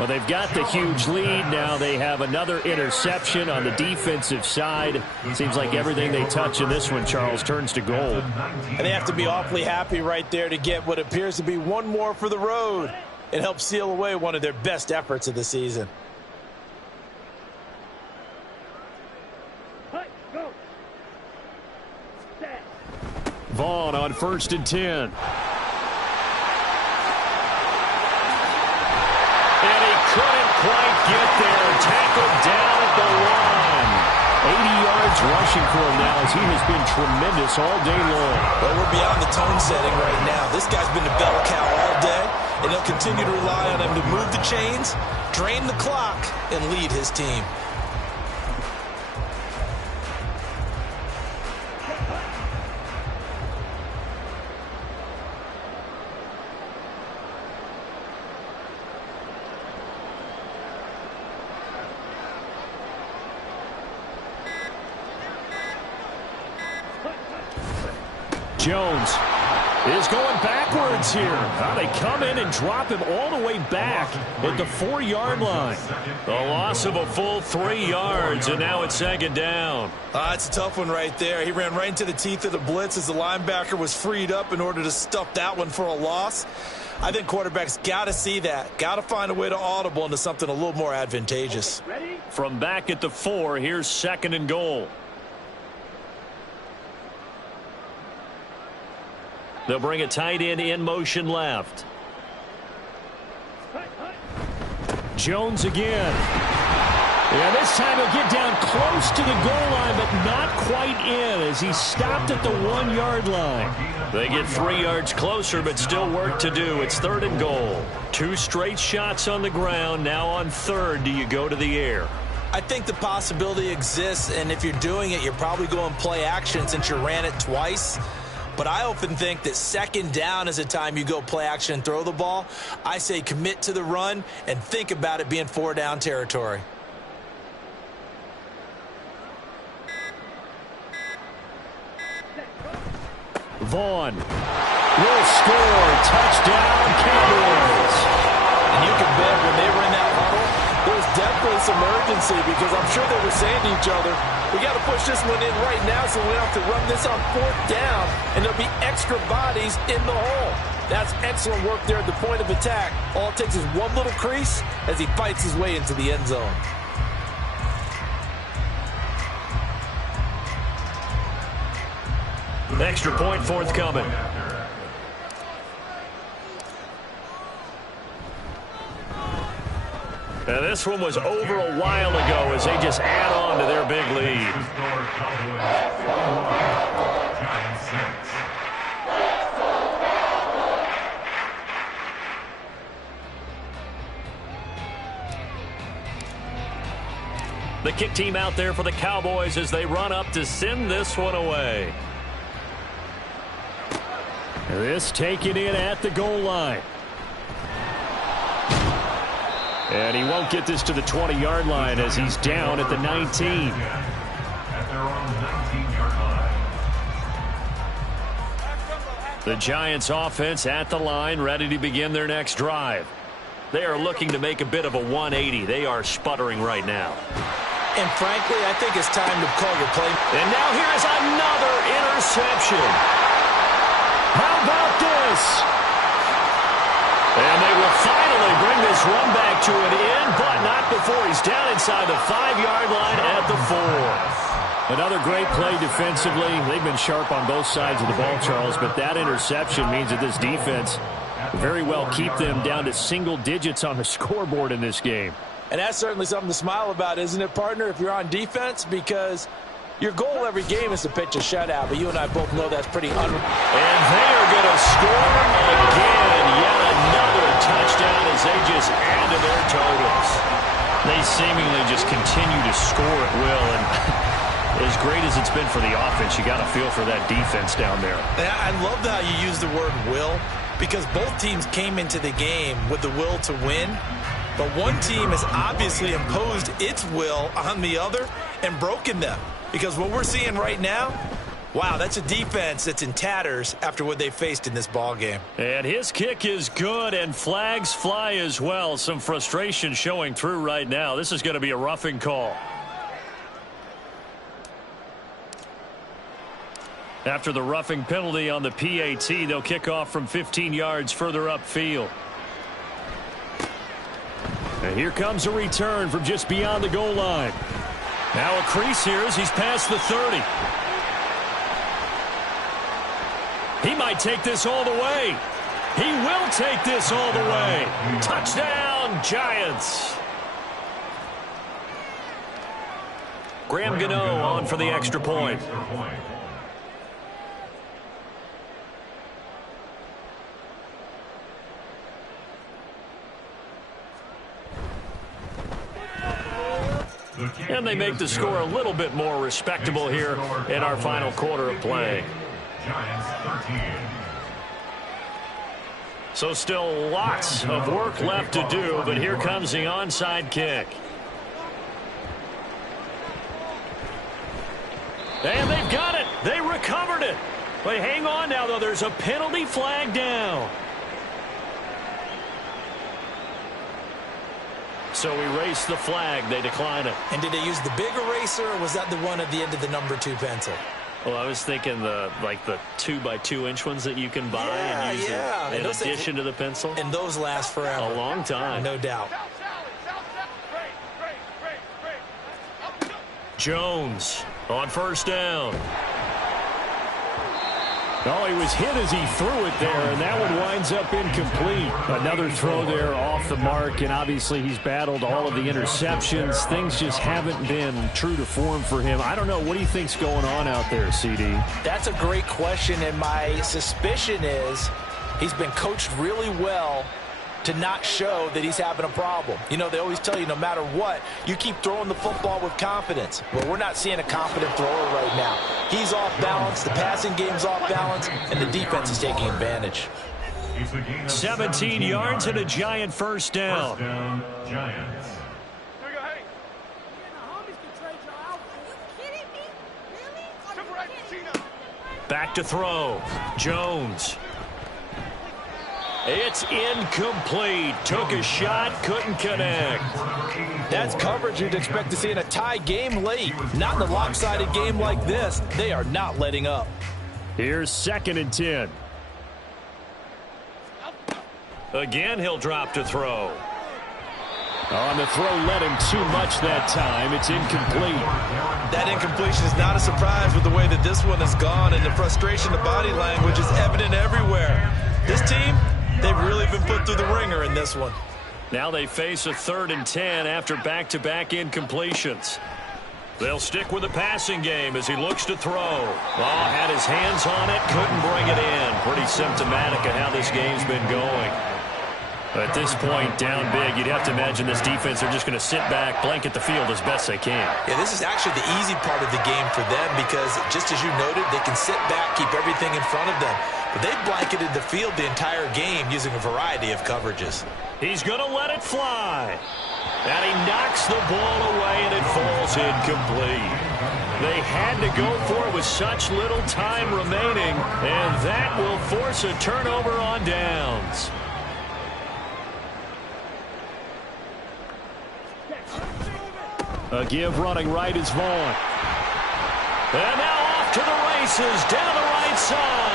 Well, they've got the huge lead. Now they have another interception on the defensive side. Seems like everything they touch in this one, Charles, turns to gold. And they have to be awfully happy right there to get what appears to be one more for the road. It helps seal away one of their best efforts of the season. Vaughn on 1st and 10. And he couldn't quite get there. Tackled down at the line. 80 yards rushing for him now as he has been tremendous all day long. Well, we're beyond the tone setting right now. This guy's been the bell cow all day, and they'll continue to rely on him to move the chains, drain the clock, and lead his team. Jones is going backwards here. They come in and drop him all the way back at the 4-yard line. The loss of a full 3 yards, and now it's 2nd down. It's a tough one right there. He ran right into the teeth of the blitz as the linebacker was freed up in order to stuff that one for a loss. I think quarterbacks got to see that. Got to find a way to audible into something a little more advantageous. From back at the 4, here's 2nd and goal. They'll bring a tight end in motion left. Jones again. Yeah, this time he'll get down close to the goal line, but not quite in as he stopped at the 1-yard line. They get 3 yards closer, but still work to do. It's 3rd and goal. 2 straight shots on the ground. Now on 3rd, do you go to the air? I think the possibility exists, and if you're doing it, you're probably going play action since you ran it twice. But I often think that 2nd down is a time you go play action and throw the ball. I say commit to the run and think about it being 4-down territory. Vaughn will score. Touchdown, Cowboys. And you can bet when they were in that huddle, there was definitely some urgency because I'm sure they were saying to each other, we got to push this one in right now so we don't have to run this on 4th down, and there'll be extra bodies in the hole. That's excellent work there at the point of attack. All it takes is one little crease as he fights his way into the end zone. Extra point forthcoming. Now this one was over a while ago as they just add on to their big lead. The kick team out there for the Cowboys as they run up to send this one away. This taken in at the goal line. And he won't get this to the 20-yard line as he's down at the 19. At their own 19-yard line. The Giants offense at the line, ready to begin their next drive. They are looking to make a bit of a 180. They are sputtering right now. And frankly, I think it's time to call your play. And now here is another interception. How about this? And they will finally bring this run back to an end, but not before he's down inside the 5-yard line at the 4. Another great play defensively. They've been sharp on both sides of the ball, Charles, but that interception means that this defense very well keep them down to single digits on the scoreboard in this game. And that's certainly something to smile about, isn't it, partner, if you're on defense? Because your goal every game is to pitch a shutout, but you and I both know that's pretty unreal. And they are going to score again. Yet another touchdown as they just add to their totals. They seemingly just continue to score at will. And as great as it's been for the offense, you got to feel for that defense down there. I love how you use the word will, because both teams came into the game with the will to win. But one team has obviously imposed its will on the other and broken them. Because what we're seeing right now, Wow, that's a defense that's in tatters after what they faced in this ball game. And his kick is good, and flags fly as well. Some frustration showing through right now. This is going to be a roughing call. After the roughing penalty on the PAT, they'll kick off from 15 yards further upfield. And here comes a return from just beyond the goal line. Now a crease here as he's past the 30. He might take this all the way. He will take this all the way. Touchdown, Giants. Graham Gano on for the extra point. And they make the score a little bit more respectable here in our final quarter of play. Giants 13. So still lots of work left to do, but here comes the onside kick. And they've got it. They recovered it. But hang on now, though. There's a penalty flag down. So erase the flag. They decline it. And did they use the big eraser, or was that the one at the end of the number 2 pencil? Well, I was thinking the 2x2 inch ones that you can buy and use in addition to the pencil. And those last forever. A long time. No doubt. Jones on first down. Oh, he was hit as he threw it there, and that one winds up incomplete. Another throw there off the mark, and obviously he's battled all of the interceptions. Things just haven't been true to form for him. I don't know. What do you think's going on out there, CD? That's a great question, and my suspicion is he's been coached really well to not show that he's having a problem. You know, they always tell you no matter what, you keep throwing the football with confidence. Well, we're not seeing a confident thrower right now. He's off balance, the passing game's off balance, and the defense is taking advantage. 17 yards and a Giant first down. First down, Giants. Back to throw. Jones. It's incomplete. Took a shot, couldn't connect. That's coverage you'd expect to see in a tie game late. Not in a lopsided game like this. They are not letting up. Here's 2nd and 10. Again, he'll drop to throw. On the throw, led him too much that time. It's incomplete. That incompletion is not a surprise with the way that this one has gone, and the frustration, the body language is evident everywhere. This team, they've really been put through the ringer in this one. Now they face a 3rd and 10 after back-to-back incompletions. They'll stick with the passing game as he looks to throw. Oh, had his hands on it, couldn't bring it in. Pretty symptomatic of how this game's been going. At this point, down big, you'd have to imagine this defense are just going to sit back, blanket the field as best they can. Yeah, this is actually the easy part of the game for them because, just as you noted, they can sit back, keep everything in front of them. But they've blanketed the field the entire game using a variety of coverages. He's going to let it fly. And he knocks the ball away, and it falls incomplete. They had to go for it with such little time remaining, and that will force a turnover on downs. A give running right is Vaughn. And now off to the races down the right side.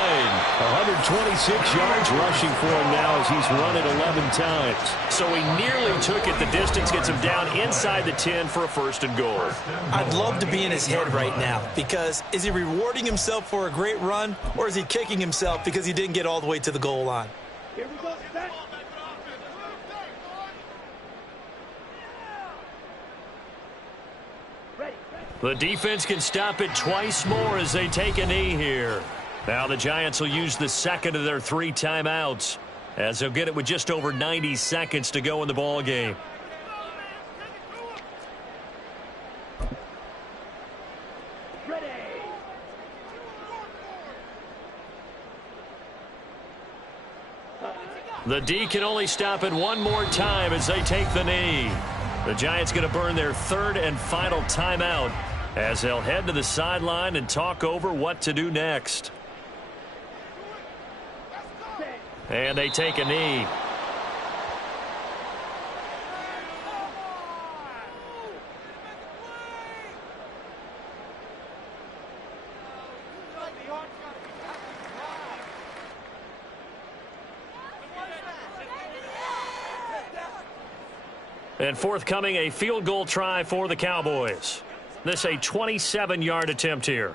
126 yards rushing for him now as he's run it 11 times. So he nearly took it the distance, gets him down inside the 10 for a 1st and goal. I'd love to be in his head right now because is he rewarding himself for a great run or is he kicking himself because he didn't get all the way to the goal line? Here we go, set. The defense can stop it twice more as they take a knee here. Now the Giants will use the 2nd of their 3 timeouts as they'll get it with just over 90 seconds to go in the ball game. Ready. The D can only stop it one more time as they take the knee. The Giants going to burn their 3rd and final timeout as they'll head to the sideline and talk over what to do next. And they take a knee. And forthcoming, a field goal try for the Cowboys. This a 27-yard attempt here.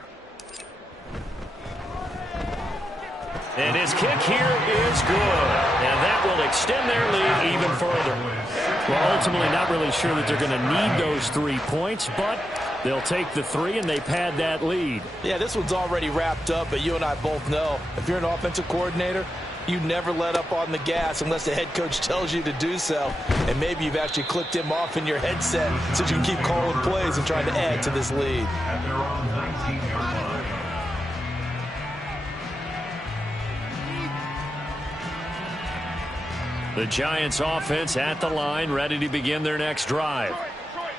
And his kick here is good. And that will extend their lead even further. Well, ultimately not really sure that they're going to need those 3 points, but they'll take the 3 and they pad that lead. Yeah, this one's already wrapped up, but you and I both know if you're an offensive coordinator, you never let up on the gas unless the head coach tells you to do so. And maybe you've actually clicked him off in your headset so you can keep calling plays and trying to add to this lead. At their own 19-yard line. The Giants offense at the line, ready to begin their next drive.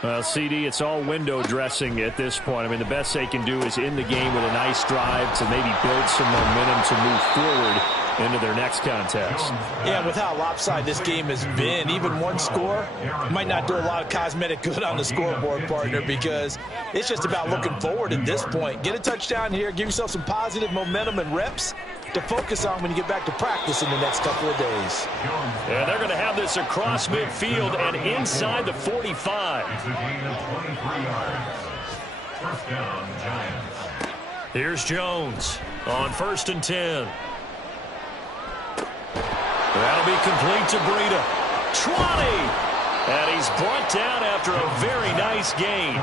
Well, CD, it's all window dressing at this point. I mean, the best they can do is in the game with a nice drive to maybe build some momentum to move forward into their next contest. Yeah, with how lopsided this game has been, even one score might not do a lot of cosmetic good on the scoreboard, partner, because it's just about looking forward at this point. Get a touchdown here, give yourself some positive momentum and reps to focus on when you get back to practice in the next couple of days. And they're going to have this across midfield and inside the 45. It's a gain of 23 yards. First down, Giants. Here's Jones on 1st and 10. That'll be complete to Breida. 20! And he's brought down after a very nice gain.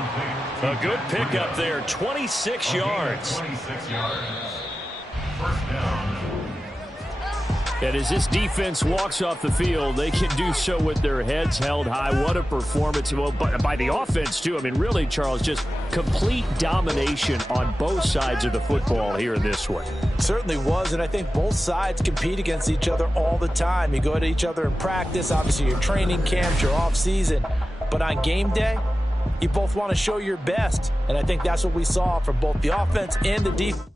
A good pickup there, 26 yards. 26 yards. First down. And as this defense walks off the field, they can do so with their heads held high. What a performance. Well, by the offense, too. I mean, really, Charles, just complete domination on both sides of the football here in this one. Certainly was, and I think both sides compete against each other all the time. You go to each other in practice, obviously your training camps, your off-season. But on game day, you both want to show your best. And I think that's what we saw from both the offense and the defense.